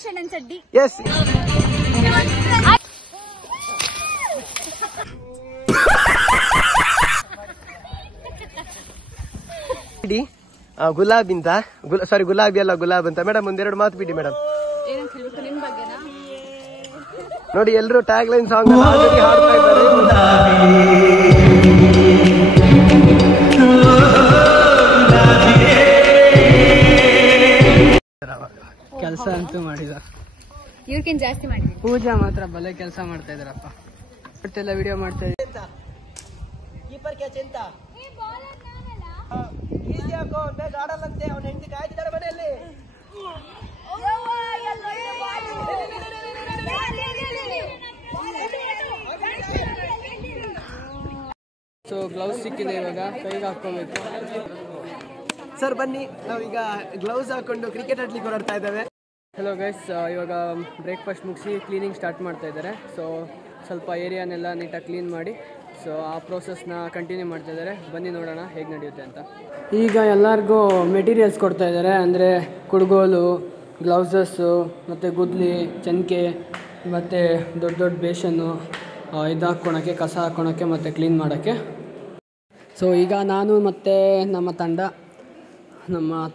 ಗಣೇಶ್ ಅಣ್ಣನ್ ಚಡ್ಡಿ. ಎಸ್ ಗುಲಾಬಿ ಅಂತ ಸಾರಿ ಗುಲಾಬಿ ಅಲ್ಲ ಗುಲಾಬ್ ಅಂತ. ಮೇಡಮ್ ಒಂದೆರಡು ಮಾತು ಬಿಡಿ ಮೇಡಮ್. ನೋಡಿ ಎಲ್ರು ಟ್ಯಾಗ್ ಲೈನ್ ಸಾಂಗ್ ಆಲ್ರೆಡಿ ಹಾಡ್ತಾ ಇದ್ದಾರೆ. ಕೆಲಸ ಅಂತೂ ಮಾಡಿದ, ಇವ್ರಕ್ಕಿಂತ ಜಾಸ್ತಿ ಮಾಡಿದ್ವಿ. ಪೂಜಾ ಮಾತ್ರ ಬಲೆ ಕೆಲಸ ಮಾಡ್ತಾ ಇದಾರಪ್ಪ. ಎಲ್ಲ ವಿಡಿಯೋ ಮಾಡ್ತಾ ಇದ್ದಾರೆ. ಆಡಲ್ಲಂತೆ ಅವ್ನ ಹೆಂಡತಿ ಕಾಯ್ತಿದ್ದಾರೆ ಮನೆಯಲ್ಲಿ. ಸೊ ಗ್ಲೌಸ್ ಸಿಕ್ಕಿದೆ, ಇವಾಗ ಕೈಗೆ ಹಾಕೋಬೇಕು. ಸರ್ ಬನ್ನಿ, ನಾವೀಗ ಗ್ಲೌಸ್ ಹಾಕೊಂಡು ಕ್ರಿಕೆಟ್ ಆಡ್ಲಿಕ್ಕೆ ಹೊರಡ್ತಾ ಇದ್ದೇವೆ. ಹಲೋ ಗೈಸ್, ಇವಾಗ ಬ್ರೇಕ್ಫಾಸ್ಟ್ ಮುಗಿಸಿ ಕ್ಲೀನಿಂಗ್ ಸ್ಟಾರ್ಟ್ ಮಾಡ್ತಾ ಇದ್ದಾರೆ. ಸೊ ಸ್ವಲ್ಪ ಏರಿಯಾನೆಲ್ಲ ನೀಟಾಗಿ ಕ್ಲೀನ್ ಮಾಡಿ ಸೊ ಆ ಪ್ರೋಸೆಸ್ನ ಕಂಟಿನ್ಯೂ ಮಾಡ್ತಾ ಇದ್ದಾರೆ. ಬನ್ನಿ ನೋಡೋಣ ಹೇಗೆ ನಡೆಯುತ್ತೆ ಅಂತ. ಈಗ ಎಲ್ಲರಿಗೂ ಮೆಟೀರಿಯಲ್ಸ್ ಕೊಡ್ತಾ ಇದ್ದಾರೆ, ಅಂದರೆ ಕುಡ್ಗೋಲು, ಗ್ಲೌಸಸ್ಸು ಮತ್ತು ಗುದ್ಲಿ, ಚನ್ಕೆ ಮತ್ತು ದೊಡ್ಡ ದೊಡ್ಡ ಬೇಷನ್ನು ಇದು ಹಾಕ್ಕೊಳಕ್ಕೆ, ಕಸ ಹಾಕ್ಕೊಳಕ್ಕೆ ಮತ್ತು ಕ್ಲೀನ್ ಮಾಡೋಕ್ಕೆ. ಸೊ ಈಗ ನಾನು ಮತ್ತು ನಮ್ಮ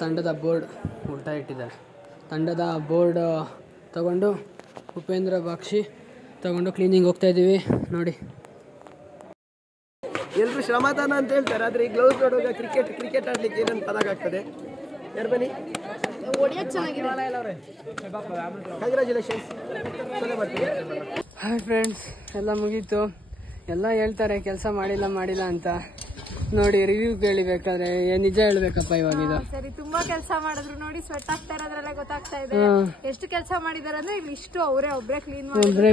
ತಂಡದ ಬೋರ್ಡ್ ಉಲ್ಟಾ ಇಟ್ಟಿದ್ದಾರೆ. ತಂಡದ ಬೋರ್ಡ್ ತಗೊಂಡು ಉಪೇಂದ್ರ ಬಾಕ್ಷಿ ತಗೊಂಡು ಕ್ಲೀನಿಂಗ್ ಹೋಗ್ತಾ ಇದ್ದೀವಿ. ನೋಡಿ ಎಲ್ರು ಶ್ರಮದಾನ ಅಂತ ಹೇಳ್ತಾರೆ, ಆದರೆ ಈ ಗ್ಲೌಸ್ ನೋಡುವಾಗ ಕ್ರಿಕೆಟ್ ಆಡ್ಲಿಕ್ಕೆ ಏನಂತ ಪದಾಗ್ತದೆ. ಯಾರು ಬನ್ನಿ, ಕಂಗ್ರ್ಯಾಚುಲೇಷನ್ಸ್. ಹಾಯ್ ಫ್ರೆಂಡ್ಸ್, ಎಲ್ಲ ಮುಗೀತು. ಎಲ್ಲ ಹೇಳ್ತಾರೆ ಕೆಲಸ ಮಾಡಿಲ್ಲ ಅಂತ. ನೋಡಿ ರಿವ್ಯೂ ಕೇಳಿಬೇಕಾದ್ರೆ ನಿಜ ಹೇಳ್ಬೇಕಪ್ಪ ಇವಾಗ ಇದು. ಸರಿ, ತುಂಬಾ ಕೆಲಸ ಮಾಡಿದ್ರು ನೋಡಿ, ಸ್ವೆಟ್ ಆಗ್ತಾ ಇರೋದ್ರಲ್ಲ ಗೊತ್ತಾಗ್ತಾ ಇದೆ ಎಷ್ಟು ಕೆಲಸ ಮಾಡಿದಾರೆ ಅಂದ್ರೆ. ಇಲ್ಲಿ ಇಷ್ಟು ಒಬ್ರೇ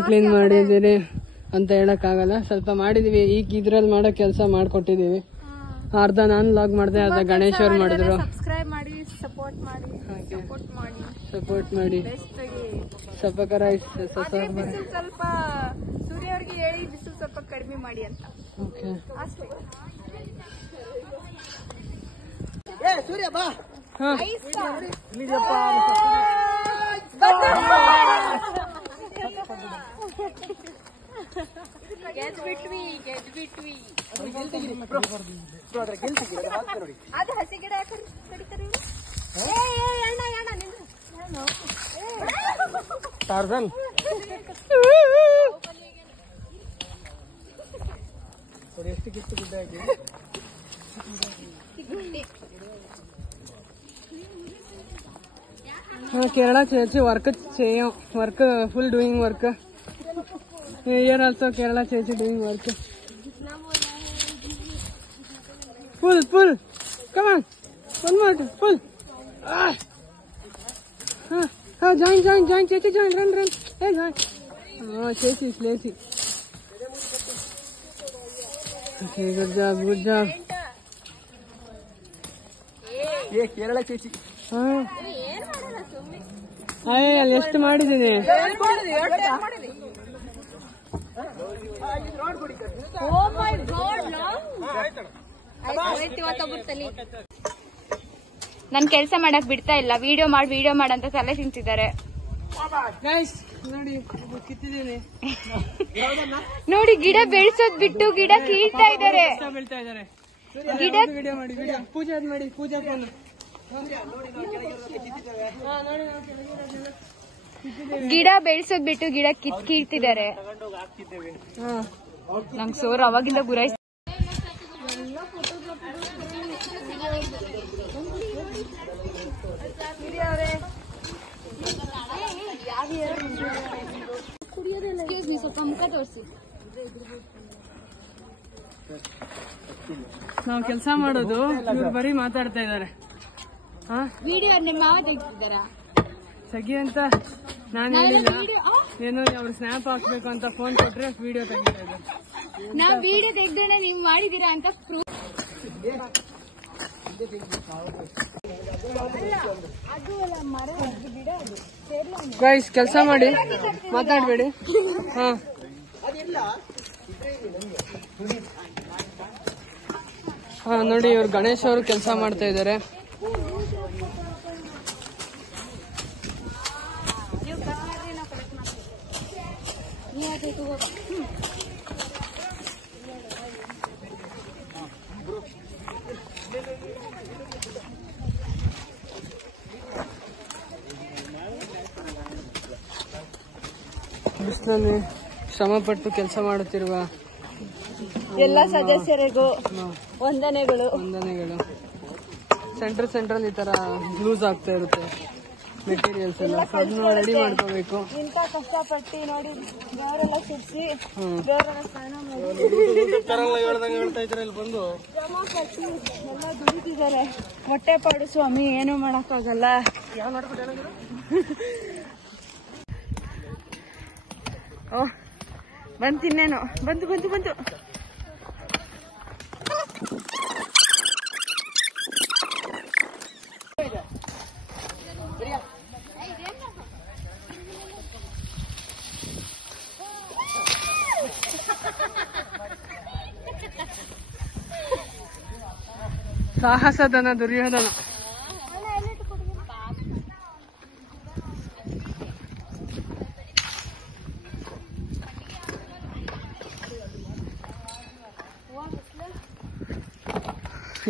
ಕ್ಲೀನ್ ಮಾಡಿದಿರಿ ಅಂತ ಹೇಳಕ್ ಆಗಲ್ಲ. ಸ್ವಲ್ಪ ಮಾಡಿದೀವಿ. ಈಗ ಇದ್ರಲ್ಲಿ ಮಾಡೋ ಕೆಲಸ ಮಾಡ್ಕೊಟ್ಟಿದೀವಿ. ಅರ್ಧ ನಾನು ಲಾಗ್ ಮಾಡಿದೆ, ಅರ್ಧ ಗಣೇಶ್ ಅವ್ರು ಮಾಡಿದ್ರು. ಸಬ್ಸ್ಕ್ರೈಬ್ ಮಾಡಿ, ಸಪೋರ್ಟ್ ಮಾಡಿ. ಸ್ವಲ್ಪ ಸೂರ್ಯ ಅವ್ರಿಗೆ ಹೇಳಿ ಬಿಸಿಲು ಸ್ವಲ್ಪ ಕಡಿಮೆ ಮಾಡಿ ಅಂತ. ಸೂರ್ಯ ಬಾ. ಅದು ಹಸಿ ಗಿಡ ಕಡಿತಾರೆ. ಟಾರ್ಜನ್ ಎಷ್ಟು ಗಿಟ್ಟು ಗುಡ್ಡ ಆಗಿ Kerala chechi work full doing work. Here also Kerala chechi doing work. Pull. Come on. One more. Pull. Join. Chechi, join. Run. Hey, join. Oh, Chechi is lazy. Okay, good job. ಏ ಕೇರಳ ಚೇಚಿ. ಅಲ್ಲಿ ಎಷ್ಟು ಮಾಡಿದ್ದೀನಿ. ನನ್ ಕೆಲ್ಸ ಮಾಡಕ್ ಬಿಡ್ತಾ ಇಲ್ಲ. ವಿಡಿಯೋ ಮಾಡಂತ ತಲೆ ತಿಂತಿದ್ದಾರೆ ನೋಡಿ. ಗಿಡ ಬೆಳೆಸೋದ್ ಬಿಟ್ಟು ಗಿಡ ಕೀಳ್ತಾ ಇದ್ದಾರೆ. ಪೂಜೆ ಮಾಡಿ. ಪೂಜಾ ಗಿಡ ಬೆಳೆಸೋದ್ ಬಿಟ್ಟು ಗಿಡ ಕೀಳ್ತಿದ್ದಾರೆ. ನಂಗೆ ಸೋರ್ ಅವಾಗಿಂದ ಗುರಾಯಿಸ್. ಸ್ವಲ್ಪ ಮುಖ ತೋರಿಸಿ. ನಾವು ಕೆಲಸ ಮಾಡೋದು, ಇವ್ರು ಬರೀ ಮಾತಾಡ್ತಾ ಇದ್ದಾರೆ. ವಿಡಿಯೋ ನಿಮ್ಮ ಮಾವ ತೆಗ್ದಿದ್ದಾರ ಸಗಿ ಅಂತ ನಾನು ಹೇಳಿಲ್ಲ. ಏನೋ ಅವ್ರು ಸ್ನ್ಯಾಪ್ ಹಾಕ್ಬೇಕು ಅಂತ ಫೋನ್ ಕೊಟ್ರೆ ವಿಡಿಯೋ ತೆಗಿತಾ ಇದ್ದಾರೆ. ನಾವ್ ವಿಡಿಯೋ ತೆಗ್ದೇನೆ ನೀವ್ ಮಾಡಿದೀರಾ ಅಂತ ಪ್ರೂಫ್. ಗೈಸ್ ಕೆಲಸ ಮಾಡಿ, ಮಾತಾಡ್ಬೇಡಿ. ನೋಡಿ ಇವ್ರು ಗಣೇಶ್ ಅವರು ಕೆಲಸ ಮಾಡ್ತಾ ಇದ್ದಾರೆ. ಬಿಸಿಲಲ್ಲಿ ಶ್ರಮ ಪಟ್ಟು ಕೆಲಸ ಮಾಡುತ್ತಿರುವ ಎಲ್ಲ ಸದಸ್ಯರಿಗೂ ವಂದನೆಗಳು. ಸೆಂಟ್ರಲ್ ಈ ತರ ಲೂಸ್ ಆಗ್ತಾ ಇರುತ್ತೆ ಮೆಟೀರಿಯಲ್ಸ್ ಎಲ್ಲ, ಅದನ್ನು ರೆಡಿ ಮಾಡ್ಕೋಬೇಕು. ಇಂತ ಕಷ್ಟಪಟ್ಟು ನೋಡಿ ಬೇರೆಲ್ಲ ಸುಡಿಸಿ ಬೇರೆಲ್ಲ ಸ್ನಾನ ಮಾಡಿ ಶ್ರಮ ಪಟ್ಟು ಎಲ್ಲ ದುಡಿತಿದ್ದಾರೆ. ಹೊಟ್ಟೆ ಪಾಡು ಸ್ವಾಮಿ, ಏನು ಮಾಡಕ್ಕಾಗಲ್ಲ. ಓ ಬಂತಿನ್ನೇನು ಬಂತು. ಸಾಹಸದನ ದುರ್ಯೋಧನ.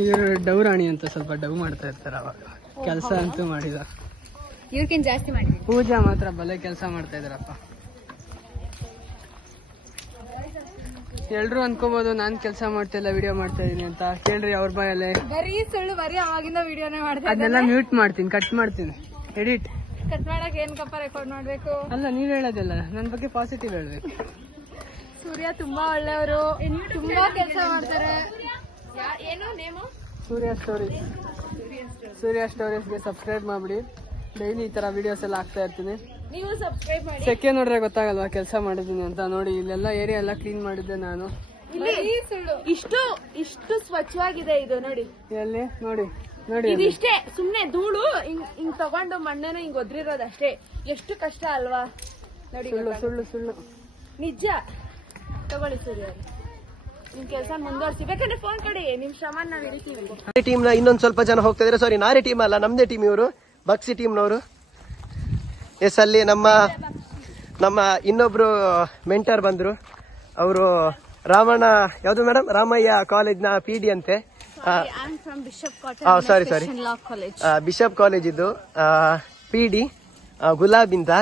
ಇವರು ಡೌರಾಣಿ ಅಂತ ಸ್ವಲ್ಪ ಡವ್ ಮಾಡ್ತಾ ಇರ್ತಾರೆ ಅವಾಗ. ಕೆಲಸ ಅಂತೂ ಮಾಡಿದ, ಇವ್ರಕ್ಕಿಂತ ಜಾಸ್ತಿ ಮಾಡಿ. ಪೂಜಾ ಮಾತ್ರ ಬಲೆ ಕೆಲಸ ಮಾಡ್ತಾ ಇದಾರಪ್ಪ. ಎಲ್ರು ಅನ್ಕೋಬಹುದು ನಾನ್ ಕೆಲಸ ಮಾಡ್ತಾ ಇಲ್ಲ, ವಿಡಿಯೋ ಮಾಡ್ತಾ ಇದೀನಿ ಅಂತ. ಕೇಳ್ರಿ ಅವ್ರ ಬಾಯಲ್ಲೇ. ಬರೀ ಸುಳ್ಳು, ಬರೀ ಅವಾಗಿಂದ ವಿಡಿಯೋನೇ ಮಾಡ್ತಾ. ಅದನ್ನೆಲ್ಲ ಮ್ಯೂಟ್ ಮಾಡ್ತೀನಿ, ಕಟ್ ಮಾಡ್ತೀನಿ, ಎಡಿಟ್. ಕಟ್ ಮಾಡಕ್ ಏನ್ ಕಪ್ಪ ರೆಕಾರ್ಡ್ ಮಾಡ್ಬೇಕು? ಅಲ್ಲ, ನೀವ್ ಹೇಳೋದಿಲ್ಲ, ನನ್ ಬಗ್ಗೆ ಪಾಸಿಟಿವ್ ಹೇಳ್ಬೇಕು. ಸೂರ್ಯ ತುಂಬಾ ಒಳ್ಳೆಯವರು, ತುಂಬಾ ಕೆಲಸ ಮಾಡ್ತಾರೆ. ಏನು ನೇಮು? ಸೂರ್ಯ ಸ್ಟೋರೀಸ್ಗೆ ಸಬ್ಸ್ಕ್ರೈಬ್ ಮಾಡ್ಬಿಡಿ. ಡೈಲಿ ಈ ತರ ವಿಡಿಯೋಸ್ ಎಲ್ಲ ಹಾಕ್ತಾ ಇರ್ತೀನಿ. ನೀವು ಸಬ್ಸ್ಕ್ರೈಬ್ ಮಾಡಿ. ಸೆಕೆ ನೋಡ್ರೆ ಗೊತ್ತಾಗಲ್ವಾ ಕೆಲಸ ಮಾಡಿದೀನಿ ಅಂತ. ನೋಡಿ, ಇಲ್ಲೆಲ್ಲ ಏರಿಯಾ ಎಲ್ಲ ಕ್ಲೀನ್ ಮಾಡಿದ್ದೆ ನಾನು. ಇಷ್ಟು ಸ್ವಚ್ಛವಾಗಿದೆ ಇದು ನೋಡಿ. ಎಲ್ಲಿ ನೋಡಿ ಇದಿಷ್ಟೇ, ಸುಮ್ನೆ ಧೂಳು ಹಿಂಗ್ ತಗೊಂಡು ಮಣ್ಣನ್ನ ಹಿಂಗ್ ಒದ್ರಿರೋದಷ್ಟೇ. ಎಷ್ಟು ಕಷ್ಟ ಅಲ್ವಾ ನೋಡಿ. ಸುಳ್ಳು ನಿಜ. ತಗೊಳ್ಳಿ ಸೂರ್ಯ, ನಿಮ್ ಕೆಲಸ ಮುಂದುವರಿಸಿ. ಬೇಕಾದ್ರೆ ಫೋನ್ ಕೊಡಿ, ನಿಮ್ ಶ್ರಮ ನಾವ್ ಹಿಡಿತೀವಿ. ಟೀಮ್ ನ ಇನ್ನೊಂದ್ ಸ್ವಲ್ಪ ಜನ ಹೋಗ್ತಾ ಇದಾರೆ. ಸಾರಿ, ನಾರೇ ಟೀಮ್ ಅಲ್ಲ, ನಮ್ದೇ ಟೀಮ್ ಇವರು, ಬಕ್ಸಿ ಟೀಮ್ನವರು. ಎಸ್, ಅಲ್ಲಿ ನಮ್ಮ ಇನ್ನೊಬ್ರು ಮೆಂಟರ್ ಬಂದ್ರು. ಅವರು ರಾಮಣ್ಣ, ಯಾವ್ದು ಮೇಡಮ್, ರಾಮಯ್ಯ ಕಾಲೇಜ್ನ PD ಅಂತೆ. ಸಾರಿ ಬಿಷಪ್ ಕಾಲೇಜ್ ಇದ್ದು PD ಗುಲಾಬ್ ಅಂತ.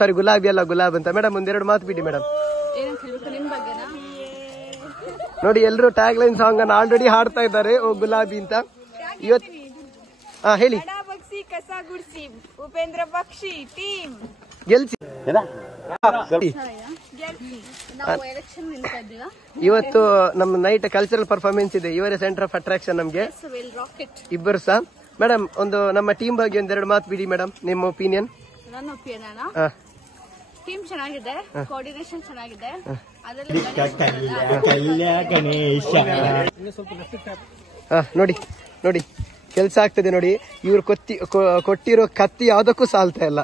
ಸಾರಿ, ಗುಲಾಬಿ ಅಲ್ಲ, ಗುಲಾಬ್ ಅಂತ. ಮೇಡಮ್ ಒಂದೆರಡು ಮಾತು ಬಿಡಿ ಮೇಡಮ್. ನೋಡಿ, ಎಲ್ರು ಟ್ಯಾಗ್ ಲೈನ್ ಸಾಂಗ್ ಅನ್ನ ಆಲ್ರೆಡಿ ಹಾಡ್ತಾ ಇದ್ದಾರೆ. ಓ ಗುಲಾಬಿ ಅಂತ. ಇವತ್ತು ಹೇಳಿ. ಕಸ ಗುಡ್ಸಿ ಉಪೇಂದ್ರ ಬಕ್ಷಿ ಟೀಮ್ ಗೆಲ್ಸಿ. ಇವತ್ತು ನಮ್ಮ ನೈಟ್ ಕಲ್ಚರಲ್ ಪರ್ಫಾರ್ಮೆನ್ಸ್ ಇದೆ. ಇವರೇ ಸೆಂಟರ್ ಆಫ್ ಅಟ್ರಾಕ್ಷನ್ ನಮ್ಗೆ ಇಬ್ಬರು ಸಹ. ಮೇಡಮ್, ಒಂದು ನಮ್ಮ ಟೀಮ್ ಬಗ್ಗೆ ಒಂದೆರಡು ಮಾತು ಬಿಡಿ ಮೇಡಮ್, ನಿಮ್ಮ ಒಪಿನಿಯನ್. ನನ್ನ ಒಪಿನಿಯನ್, ಟೀಮ್ ಚೆನ್ನಾಗಿದೆ, ಕೋಆರ್ಡಿನೇಷನ್ ಚೆನ್ನಾಗಿದೆ. ನೋಡಿ ಕೆಲಸ ಆಗ್ತದೆ ನೋಡಿ. ಇವ್ರು ಕೊಟ್ಟಿರೋ ಕತ್ತಿ ಯಾವ್ದಕ್ಕೂ ಸಾಲ್ತಾ ಇಲ್ಲ.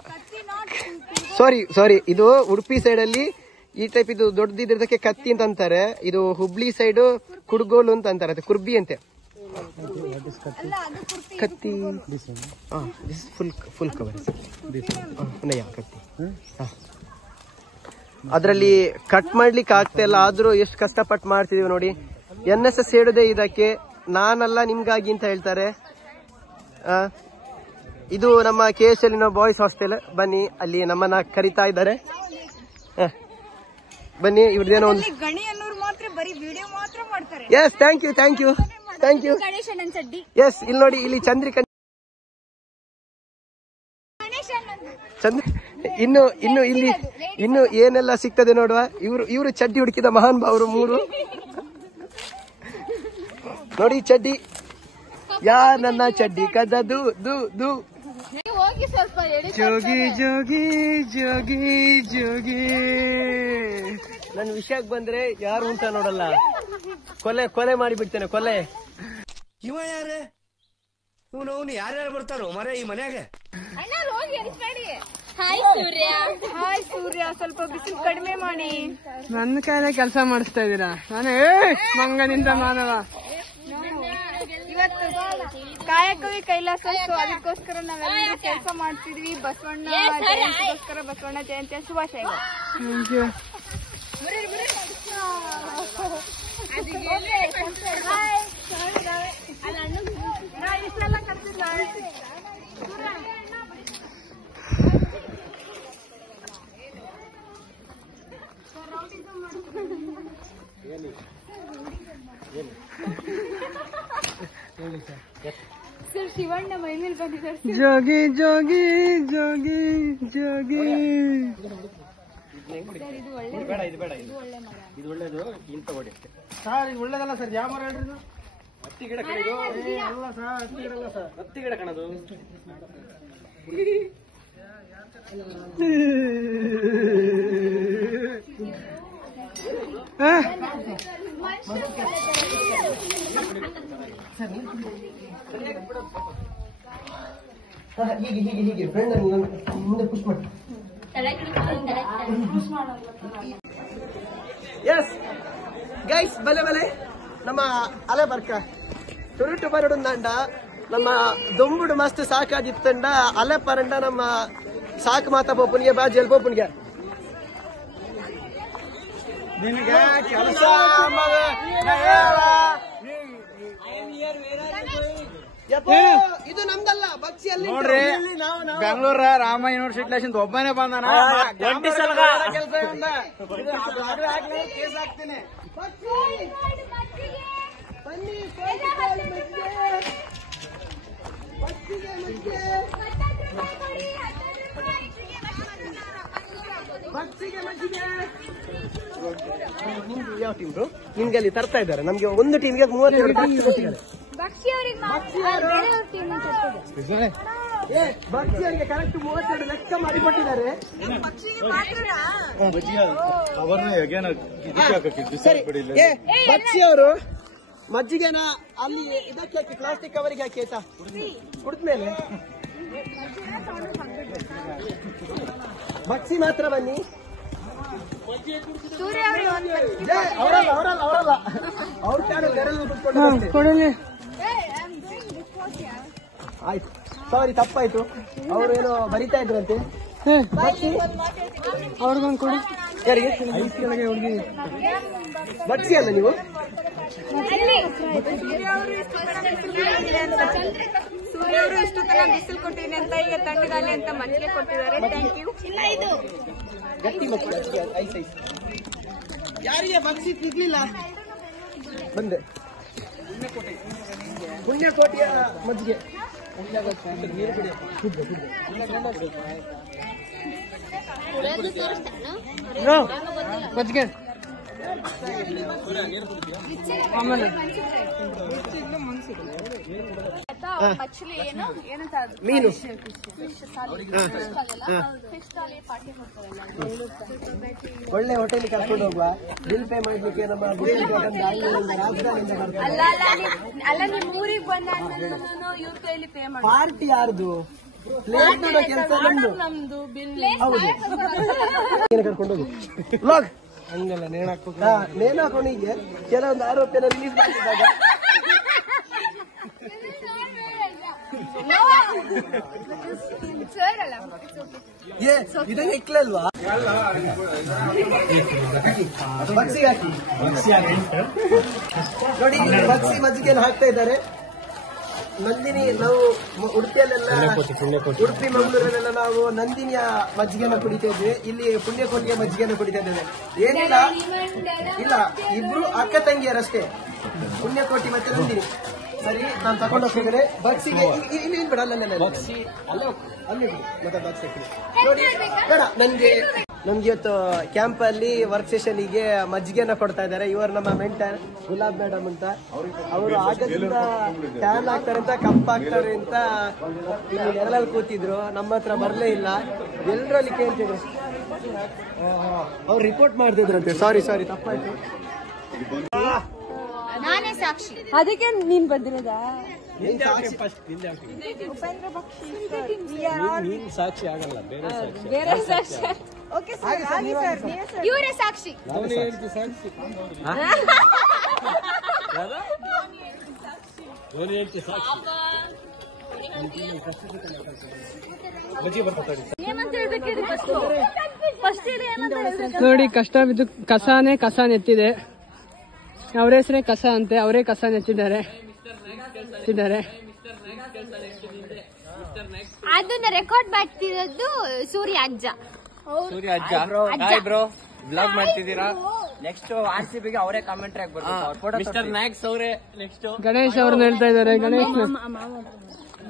ಸಾರಿ, ಇದು ಉಡುಪಿ ಸೈಡ್ ಅಲ್ಲಿ ಈ ಟೈಪ್ ಇದು ದೊಡ್ಡದಿದ್ದಕ್ಕೆ ಕತ್ತಿ ಅಂತ ಅಂತಾರೆ. ಇದು ಹುಬ್ಳಿ ಸೈಡ್ ಕುಡ್ಗೋಲು ಅಂತ ಅಂತಾರೆ, ಕುರ್ಬಿ ಅಂತೆ. ಕತ್ತಿ ಫುಲ್ ಕವರ್ ಕತ್ತಿ. ಅದ್ರಲ್ಲಿ ಕಟ್ ಮಾಡ್ಲಿಕ್ಕೆ ಆಗ್ತಾ ಇಲ್ಲ, ಆದ್ರೂ ಎಷ್ಟು ಕಷ್ಟಪಟ್ಟು ಮಾಡ್ತಿದೀವಿ ನೋಡಿ. NSS ಹೇಳುದೇ ಇದಕ್ಕೆ, ನಾನಲ್ಲ ನಿಮ್ಗಾಗಿ ಅಂತ ಹೇಳ್ತಾರೆ. ಇದು ನಮ್ಮ KSL ಬಾಯ್ಸ್ ಹಾಸ್ಟೆಲ್. ಬನ್ನಿ, ಅಲ್ಲಿ ನಮ್ಮನ್ನ ಕರಿತಾ ಇದ್ದಾರೆ. ಬನ್ನಿ, ಇವ್ರದೇನೋ ಒಂದು ಎಸ್. Thank you. ಎಸ್, ಇಲ್ಲಿ ನೋಡಿ, ಇಲ್ಲಿ ಚಂದ್ರಿಕಾ ಇನ್ನು ಏನೆಲ್ಲ ಸಿಗ್ತದೆ ನೋಡುವ. ಇವರು ಚಡ್ಡಿ ಹುಡುಕಿದ ಮಹಾನ್ ಭಾವರು 3 ನೋಡಿ. ಚಡ್ಡಿ ನನ್ನ ಚಡ್ಡಿ ಕದದು ಜೋಗಿ ಜೋಗಿ ಜೋಗಿ ಜೋಗಿ. ನನ್ ವಿಷಯಕ್ಕೆ ಬಂದ್ರೆ ಯಾರು ಅಂತ ನೋಡಲ್ಲ, ಕೊಲೆ ಮಾಡಿಬಿಡ್ತೇನೆ, ಕೊಲೆ. ಇವ ಯಾರೇ ಇವನು ಯಾರ್ಯಾರು ಬರ್ತಾರೋ ಮರ ಈ ಮನ್ಯಾಗ? ಹಾಯ್ ಸೂರ್ಯ, ಸ್ವಲ್ಪ ಬಿಸಿಲು ಕಡಿಮೆ ಮಾಡಿ. ನನ್ನ ಕೈಲೇ ಕೆಲಸ ಮಾಡಿಸ್ತಾ ಇದ್ದೀರಾ? ನಾನೇ ಮಂಗನಿಂದ ಮಾನವ. ಕಾಯಕವೇ ಕೈಲಾಸ. ಸೊ ಅದಕ್ಕೋಸ್ಕರ ನಾವೆಲ್ಲರೂ ಕೆಲಸ ಮಾಡ್ತಿದ್ವಿ. ಬಸವಣ್ಣ ಜಯಂತಿಗೋಸ್ಕರ ಬಸವಣ್ಣ ಜಯಂತಿಯ ಶುಭಾಶಯಗಳು. ಸರ್ ಶಿವಣ್ಣ ಮೈಮೇಲೆ ಬಂದಿದ್ದಾರೆ. ಜೋಗಿ ಜೋಗಿ ಜೋಗಿ ಜೋಗಿ. ಇದು ಒಳ್ಳೇದು ಇಂತ ಓಡಿ ಸರ್. ಇದು ಒಳ್ಳೇದಲ್ಲ ಸರ್. ಯಾವ ಮರ ಹೇಳ್ರಿ? ಹತ್ತಿ ಗಿಡ ಕಣದು. ಅಲ್ಲ ಸರ್, ಹತ್ತಿ ಗಿಡ ಅಲ್ಲ ಸರ್, ಹತ್ತಿ ಗಿಡ ಕಣದು. ಹೀಗೆ ಹೀಗೆ ಹೀಗೆ ಫ್ರೆಂಡ್ ಮುಂದೆ ಪುಷ್ ಮಾಡಿ. ಎಸ್ ಗೈಸ್, ಬಲೆ ಬಲೆ ನಮ್ಮ ಅಲೆ ಬರ್ಕ ತುರುಟು ಬರಡು ದಂಡ ನಮ್ಮ ದೊಂಬುಡು ಮಸ್ತ್ ಸಾಕಾದಿತ್ತಂಡ ಅಲೆ ಪರಂಡ ನಮ್ಮ ಸಾಕು ಮಾತಾ ಬೋಪುನಿಗೆ ಬಾ ಜಲ್ ಬೋಪುನಿಗೆ ನಿನಗೆ ಕೆಲಸ ಇದು ನಮ್ದಲ್ಲ. ಬಚ್ಚಿಯಲ್ಲಿ ನೋಡ್ರಿ, ಬೆಂಗಳೂರ ರಾಮ ಯೂನಿವರ್ಸಿಟಿ ಒಬ್ಬನೇ ಬಂದಾನ. ಕೆಲಸ ಕೇಸ್ ಹಾಕ್ತೀನಿ. ಯಾವ ಟೀಮ್ ನಿಮ್ಗೆ ಅಲ್ಲಿ ತರ್ತಾ ಇದ್ದಾರೆ. ನಮ್ಗೆ ಒಂದು ಟೀಮ್ಗೆ 32 ಕೊಟ್ಟಿದ್ದಾರೆ. ಬಕ್ಷಿ ಅವರಿಗೆ ಕರೆಕ್ಟ್ 32 ಲೆಕ್ಕ ಮಾಡಿ ಕೊಟ್ಟಿದ್ದಾರೆ. ಸರಿ, ಬಚ್ಚಿ ಅವರು ಮಜ್ಜಿಗೆನ ಅಲ್ಲಿ ಇದಕ್ಕೆ ಹಾಕಿ, ಪ್ಲಾಸ್ಟಿಕ್ ಕವರಿಗೆ ಹಾಕಿ ಆಯ್ತಾ? ಕುಡಿದ್ಮೇಲೆ ಬಚ್ಚಿ ಮಾತ್ರ ಬನ್ನಿ. ಅವರಲ್ಲ ಅವರಲ್ಲ ಅವರಲ್ಲ ಅವ್ರ ಚಾನಲ್ ಕುತ್ಕೊಂಡು ಆಯ್ತು. ಸಾರಿ, ತಪ್ಪಾಯ್ತು. ಅವರು ಏನೋ ಬರಿತಾ ಇದ್ರಂತೆ. ಅವ್ರಿಗೊಂದು ಕೊಡಿ. ಯಾರಿಗೆ? ಬಚ್ಚಿ ಅಲ್ಲ ನೀವು? ಸೂರ್ಯ ಅವರು ಇಷ್ಟು ತರ ಬಿಸಿಲು ಕೊಟ್ಟಿದ್ದೀನಿ ಅಂತ ಈಗ ತಣ್ಣಗಾಲಿ ಅಂತ ಮಜ್ಜಿಗೆ ಕೊಟ್ಟಿದ್ದಾರೆ. Thank you. ಗಟ್ಟಿ ಮಕ್ಕಳು ಐಸ್ ಐಸ್. ಯಾರಿಗೆ ಬಚ್ಚಿ ಸಿಗ್ಲಿಲ್ಲ ಬಂದೆ. ಪುಣ್ಯಕೋಟೆಯ ಮಜ್ಜಿಗೆ ಮಜ್ಜಿಗೆ ಆಮೇಲೆ ಆಕ್ಚುಲಿ ಏನು ಏನಂತ ಮೀನು ಒಳ್ಳೆ ಹೋಟೆಲ್ ಕರ್ಕೊಂಡು ಹೋಗುವ. ಬಿಲ್ ಪೇ ಮಾಡ್ಲಿಕ್ಕೆ ನಮ್ಮ ಅಲ್ಲ ಅಲ್ಲ ನಿಮ್ ಊರಿಗೆ ಬಂದಾದ್ಮೇಲೆ ನಾನು ಇವ್ರ ಕೈಲಿ ಪೇ ಮಾಡಿ. ಪಾರ್ಟಿ ಯಾರ್ದು? ಪ್ಲೇಟ್ ನೋಡೋ ಕೆಲಸ ನಮ್ದು ಬಿಲ್. ಹೌದು, ಕರ್ಕೊಂಡು ಹೋಗು. ಲಾಗ್ ಹಂಗಲ್ಲ ನೇಣು ಹಾಕೋನಿಗೆ ಕೆಲವೊಂದು ಆರೋಪಿಯನ್ನು ರಿಲೀಸ್ ಮಾಡಿದಾಗ ಇದನ್ನ ಇಕ್ಲಲ್ವಾ? ಬಕ್ಸಿಗೆ ಹಾಕಿ ನೋಡಿ. ಬಕ್ಸಿ ಮಜ್ಜಿಗೆಯನ್ನು ಹಾಕ್ತಾ ಇದ್ದಾರೆ. ನಂದಿನಿ, ನಾವು ಉಡುಪಿಯಲ್ಲೆಲ್ಲ, ಉಡುಪಿ ಮಂಗಳೂರಲ್ಲೆಲ್ಲ ನಾವು ನಂದಿನಿಯ ಮಜ್ಜಿಗೆಯನ್ನು ಕುಡಿತಾ ಇದ್ವಿ. ಇಲ್ಲಿ ಪುಣ್ಯಕೋಟಿಯ ಮಜ್ಜಿಗೆಯನ್ನು ಕುಡಿತಾ ಇದ್ದೇವೆ. ಏನಿಲ್ಲ, ಇಲ್ಲ, ಇಬ್ರು ಅಕ್ಕ ತಂಗಿಯರಷ್ಟೇ, ಪುಣ್ಯಕೋಟಿ ಮತ್ತೆ ನಂದಿನಿ. ಸರಿ, ನಾನು ತಗೊಂಡು ಹೋಗ್ತಿದ್ದೇನೆ. ಬಕ್ಸಿಗೆ ಇಲ್ಲಿ ಬೇಡ, ಅಲ್ಲೇ ಅಲ್ಲಿ ಮತ್ತೆ ಬಾಕ್ಸ್ ಹಾಕಿ ನೋಡಿ. ಬೇಡ, ನಮ್ಗೆ ಇವತ್ತು ಕ್ಯಾಂಪ್ ಅಲ್ಲಿ ವರ್ಕ್ ಸೆಷನ್ಗೆ ಮಜ್ಜಿಗೆನ ಕೊಡ್ತಾ ಇದ್ದಾರೆ. ಇವರು ನಮ್ಮ ಮೆಂಟರ್ ಗುಲಾಬ್ ಮೇಡಮ್ ಅಂತ. ಅವರು ಆಗದಿಂದ ಟ್ಯಾನ್ ಆಗ್ತಾರೆ ಅಂತ, ಕಪ್ ಆಗ್ತಾರೆ ಅಂತ ಇಲ್ಲಿ ನೆರಳಲ್ಲಿ ಕೂತಿದ್ರು. ನಮ್ಮ ಹತ್ರ ಬರ್ಲೇ ಇಲ್ಲ. ಎಲ್ಲರಲ್ಲಿ ಕೇಳ್ತಿದ್ರು. ಅವ್ರು ರಿಪೋರ್ಟ್ ಮಾಡ್ತಿದ್ರಂತೆ. ಸಾರಿ ತಪ್ಪಾಯ್ತು. ನಾನೇ ಸಾಕ್ಷಿ. ಅದಕ್ಕೆ ನೀನ್ ಬಂದಿರೋದಾ? ಉಪೇಂದ್ರ ಬಕ್ಷಿ ಸಾಕ್ಷಿ ಆಗಲ್ಲ, ಬೇರೆ ಸಾಕ್ಷಿ. ಓಕೆ ಸರ್, ಇವರೇ ಸಾಕ್ಷಿ. ನೋಡಿ ಕಷ್ಟ ಬಿದ್ದು ಕಸಾನೇ ಎತ್ತಿದೆ. ಅವ್ರ ಹೆಸರೇ ಕಸ ಅಂತೆ, ಅವರೇ ಕಸ ನೆತ್ತಿದ್ದಾರೆ. ಅದನ್ನ ರೆಕಾರ್ಡ್ ಮಾಡ್ತಿರೋದು ಸೂರ್ಯ ಅಜ್ಜ. ಬ್ರೋ ಬ್ಲಾಗ್ ಮಾಡ್ತಿದ್ದೀರಾ? ನೆಕ್ಸ್ಟ್ RCB ಗೆ ಅವರೇ ಕಾಮೆಂಟ್ರಿ ಆಗ್ಬಾರ್ದು. ಮಿಸ್ಟರ್ ಮ್ಯಾಕ್ಸ್ ಅವರೇ ನೆಕ್ಸ್ಟ್. ಗಣೇಶ್ ಅವ್ರನ್ನ ಹೇಳ್ತಾ ಇದ್ದಾರೆ. ಗಣೇಶ್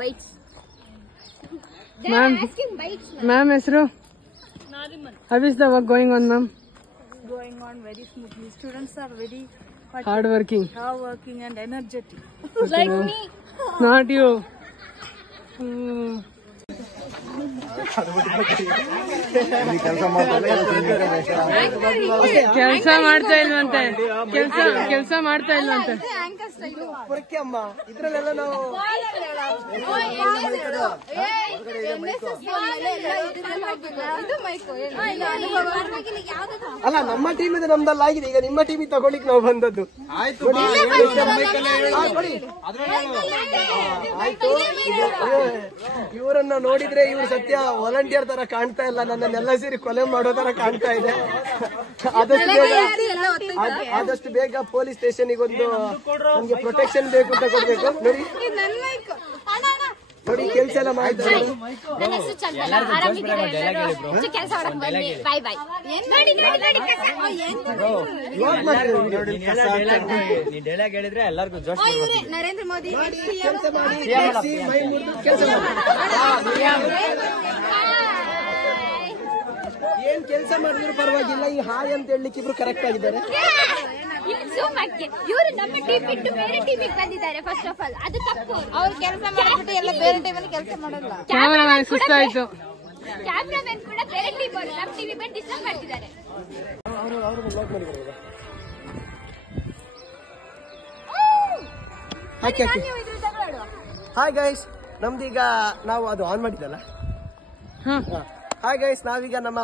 ಬೈಟ್ಸ್ ಮ್ಯಾಮ್ ಹೆಸರು? How is the work going on, ma'am? Going on very smoothly. Students are very Hard working. hardworking and energetic. like me. Not you. ಕೆಲಸ ಮಾಡ್ತಾ ಇಲ್ವಂತೆ. ಕೆಲಸ ಮಾಡ್ತಾ ಇಲ್ವಂತೆ. ಪೊರಕೆ ಅಮ್ಮ ಇದ್ರಲ್ಲೆಲ್ಲ ನಾವು ಅಲ್ಲ ನಮ್ಮ ಟೀಮ್ ಇದೆ, ನಮ್ದಲ್ಲ ಆಗಿದೆ. ಈಗ ನಿಮ್ಮ ಟೀಮಿಗೆ ತಗೊಳ್ಳಿಕ್ ನಾವು ಬಂದದ್ದು. ಆಯ್ತು. ಇವರನ್ನ ನೋಡಿದ್ರೆ ಇವ್ರು ಸತ್ಯ ವಾಲಂಟಿಯರ್ ತರ ಕಾಣ್ತಾ ಇಲ್ಲ, ನನ್ನೆಲ್ಲ ಸೇರಿ ಕೊಲೆ ಮಾಡೋ ತರ ಕಾಣ್ತಾ ಇದೆ. ಆದಷ್ಟು ಬೇಗ ಪೊಲೀಸ್ ಸ್ಟೇಷನ್ಗೆ ಒಂದು ನಮ್ಗೆ ಪ್ರೊಟೆಕ್ಷನ್ ಬೇಕು ಅಂತ ಕೊಡ್ಬೇಕು. ನೋಡಿ ಕೆಲಸ ಎಲ್ಲ ಮಾಡ್ತಾರೆ. ನನ್ನ ಹೆಸರು ಚಂದನ. ಆರಾಮಿದ್ದೀರಾ ಎಲ್ಲರೂ? ಕೆಲಸ ಮಾಡಕ್ ಬನ್ನಿ. ಬಾಯ್ ಬಾಯ್. ಡೈಲಾಗ್ ಹೇಳಿದ್ರೆ ಎಲ್ಲರಿಗೂ ಜೋಶ್. ನರೇಂದ್ರ ಮೋದಿ ಕೆಲಸ ಮಾಡಿ ಕೆಲಸ ಮಾಡಿ ಏನ್ ಕೆಲಸ ಮಾಡಿದ್ರು ಪರವಾಗಿಲ್ಲ. ಈ ಹಾಯ್ ಅಂತ ಹೇಳಲಿಕ್ಕೆ ಇಬ್ರು ಕರೆಕ್ಟ್ ಆಗಿದ್ದಾರೆ. ಇವರು ನಮ್ಮ ಟೀಮ್ ಬಿಟ್ಟು ಬೇರೆ ಟೀಮಿಗೆ ಬಂದಿದ್ದಾರೆ. ಫಸ್ಟ್ ಆಫ್ ಆಲ್ ಅದು ತಪ್ಪು. ಅವ್ರು ಕೆಲಸ ಮಾಡ್ಬಿಟ್ಟು ಎಲ್ಲ ಬೇರೆ ಟೈಮಲ್ಲಿ ಕೆಲಸ ಮಾಡಲ್ಲ. ಕ್ಯಾಮರಾಮನ್ ಸುಸ್ತಾಯ್ತು. ಕ್ಯಾಮ್ರಾಮನ್ ಕೂಡ ಬೇರೆ ಟೀಮ್ ಅವರು ನಮ್ಮ ಟೀಮಿಗೆ ಬಂದು ಡಿಸ್ಟರ್ಬ್ ಮಾಡ್ತಿದ್ದಾರೆ. ಹಾಯ್ ಗೈಸ್, ನಮ್ದೀಗ ನಾವು ಅದು ಆನ್ ಮಾಡಿದ್ದಲ್ಲ. ಹಾಯ್ ಗೈಸ್, ನಾವೀಗ ನಮ್ಮ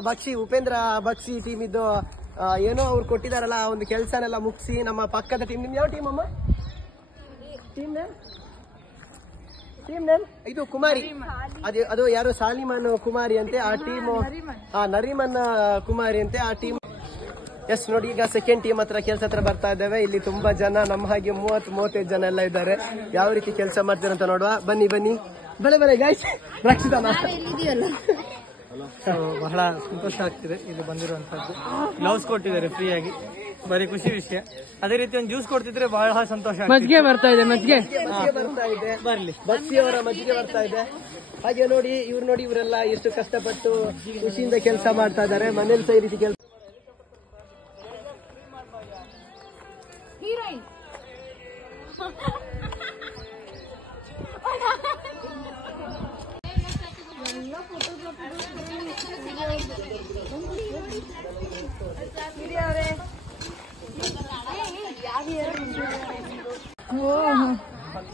ಉಪೇಂದ್ರ ಬಕ್ಷಿ ಟೀಮ್ ಇದ್ದು ಏನೋ ಅವ್ರು ಕೊಟ್ಟಿದಾರಲ್ಲ ಆ ಒಂದು ಕೆಲಸನೆಲ್ಲ ಮುಗಿಸಿ ನಮ್ಮ ಪಕ್ಕದ ಟೀಮ್. ನಿಮ್ದು ಯಾವ ಟೀಮ್ ಅಮ್ಮ? ಟೀಮ್ ನೇಮ್ ಇದು ಕುಮಾರಿ. ಅದು ಯಾರು ಸಾಲಿಮನ್ ಕುಮಾರಿ ಅಂತೆ ಆ ಟೀಮ್. ನರಿಮನ್ ಕುಮಾರಿ ಅಂತೆ ಆ ಟೀಮ್. ಎಸ್ ನೋಡಿ, ಈಗ ಸೆಕೆಂಡ್ ಟೀಮ್ ಹತ್ರ ಕೆಲಸ ಹತ್ರ ಬರ್ತಾ ಇದ್ದೇವೆ. ಇಲ್ಲಿ ತುಂಬಾ ಜನ, ನಮ್ಮ ಹಾಗೆ 30-35 ಜನ ಎಲ್ಲ ಇದ್ದಾರೆ. ಯಾವ ರೀತಿ ಕೆಲಸ ಮಾಡ್ತಾರೆ ಅಂತ ನೋಡುವ. ಬನ್ನಿ ಬಲೆ ಗೈಸ್. ರಕ್ಷಿತಾ ಬಹಳ ಸಂತೋಷ ಆಗ್ತಿದೆ ಇದು ಬಂದಿರುವಂತದ್ದು. ಗ್ಲೌಸ್ ಕೊಟ್ಟಿದ್ದಾರೆ ಫ್ರೀ ಆಗಿ, ಬರೀ ಖುಷಿ ವಿಷಯ. ಅದೇ ರೀತಿ ಒಂದು ಜ್ಯೂಸ್ ಕೊಡ್ತಿದ್ರೆ ಬಹಳ ಸಂತೋಷ. ಮಜ್ಜಿಗೆ ಬರ್ತಾ ಇದೆ. ಬರ್ಲಿ, ಬಸ್ಸಿಯವರ ಮಜ್ಜಿಗೆ ಬರ್ತಾ ಇದೆ. ಹಾಗೆ ನೋಡಿ ಇವರೆಲ್ಲ ಎಷ್ಟು ಕಷ್ಟಪಟ್ಟು ಖುಷಿಯಿಂದ ಕೆಲಸ ಮಾಡ್ತಾ ಇದ್ದಾರೆ. ಮನೇಲಿ ಸಹ ಈ ರೀತಿ ಕೆಲಸ. ಹೀರೋಯಿನ್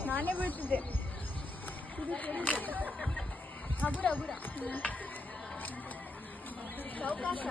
ನಾನೇ ಬೀಳ್ತಿದ್ದೆ. ಅವಕಾಶ